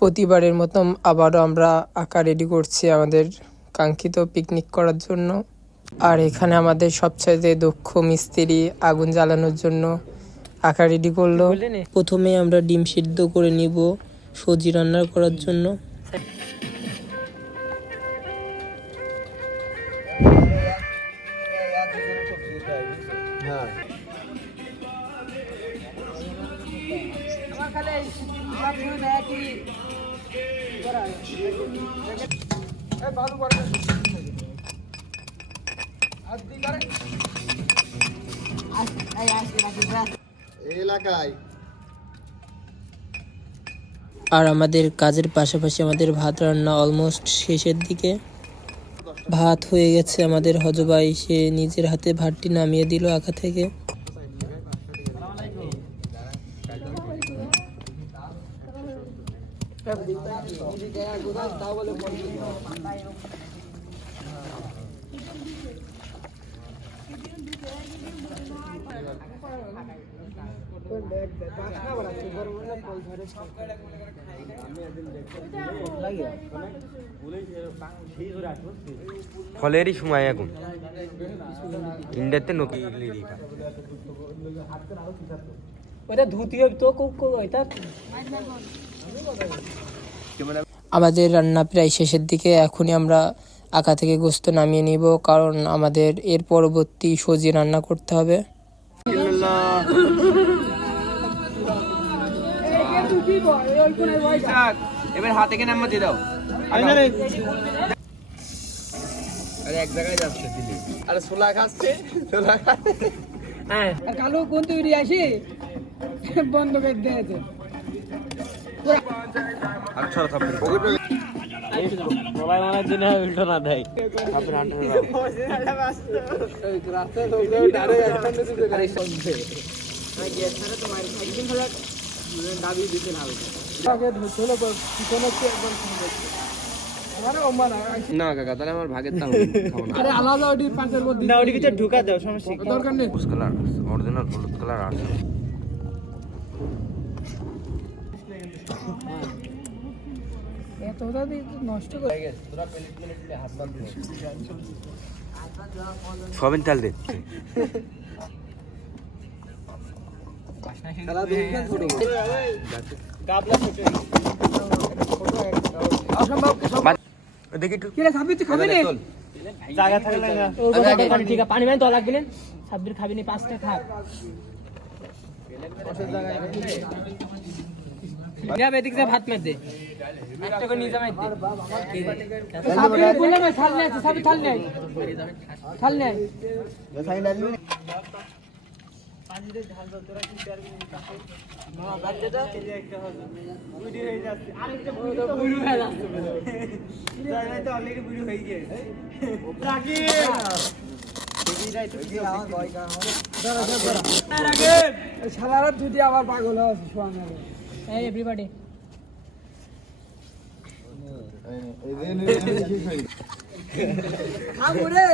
প্রতিবারের মতো আবারও আমরা আঁকা রেডি করছি আমাদের কাঙ্ক্ষিত পিকনিক করার জন্য। আর এখানে আমাদের সবচাইতে দক্ষ মিস্ত্রি আগুন জ্বালানোর জন্য আঁকা রেডি করলো। প্রথমে আমরা ডিম সিদ্ধ করে নিব সবজি রান্না করার জন্য। আর আমাদের কাজের পাশাপাশি আমাদের ভাত রান্না অলমোস্ট শেষের দিকে। ভাত হয়ে গেছে আমাদের। হজভাই সে নিজের হাতে ভাতটি নামিয়ে দিল আঁকা থেকে। ফলেরই সময় এখন ইন্ডিয়াতে নতুন আমাদের রান্না প্রায় শেষের দিকে। এখনই আমরা আঁকা থেকে গোস্ত নামিয়ে নিব, কারণ আমাদের এর পরবর্তী সবজি রান্না করতে হবে। এবার হাতে কেন নাম্বার দিয়ে দাও। আরে এক জায়গায় যাচ্ছে দিলি। আরে ছোলা খাচ্ছে, ছোলা খাচ্ছে। হ্যাঁ, কালো কোন তৈরি আসি বন্ধ করে দিয়েছে। আচ্ছা থাপড় সবাই মনে দিনে উল্টো না দেয়। থাপড় আন্টার দাও। এই রাস্তায় লোক ডাইরেক্ট অ্যাকশন দিতে আরে শুনছে আমি গিয়ে ছাড়া তোমার একদিন হলো দাবি দিতে না হবে আগে ধরছিল পিছনে কি একবার শুনছে আরে ওমা না কাকা তাহলে আমার ভাগের দাম খাবো না। আরে আলাদা ওডি পাঁচের মধ্যে না, ওর ভিতরে ঢুকা দাও, সমস্যা কি? দরকার নেই। হলুদ কালার অরিজিনাল হলুদ কালার আছে। এত দাদি নষ্ট করে গেছে। সবিন তেল দে। খেলা দেখেন ছোট গাবলা ছোট অসম্ভব দেখি একটু কি রে সাবিত খাবে না জায়গা থাকলে না ওর ঠিক আছে। পানি মানে তো লাগবে না, সাব্বির খাবি না, পাঁচটা খা। যা বেদিক যা ভাত মে দে, একটা করে নিয়ে যাবে দে। সাব্বির বলে না থাল নাই, সাব্বির থাল নাই, থাল নাই। দেখাই লাগবে পানিতে ঢাল দাও তোরা কি পারবি না কাছে। না বাদ দে তো, এই যে একটা হবে বুড়ি হয়ে যাচ্ছে। আরেকটা বুড়ি হয়ে যাচ্ছে। জায়গায় তো অলরেডি বুড়ি হয়ে গেছে। রাগি শালারা দুটি আবার পাগল হচ্ছে শোনা Hey everybody. আমরে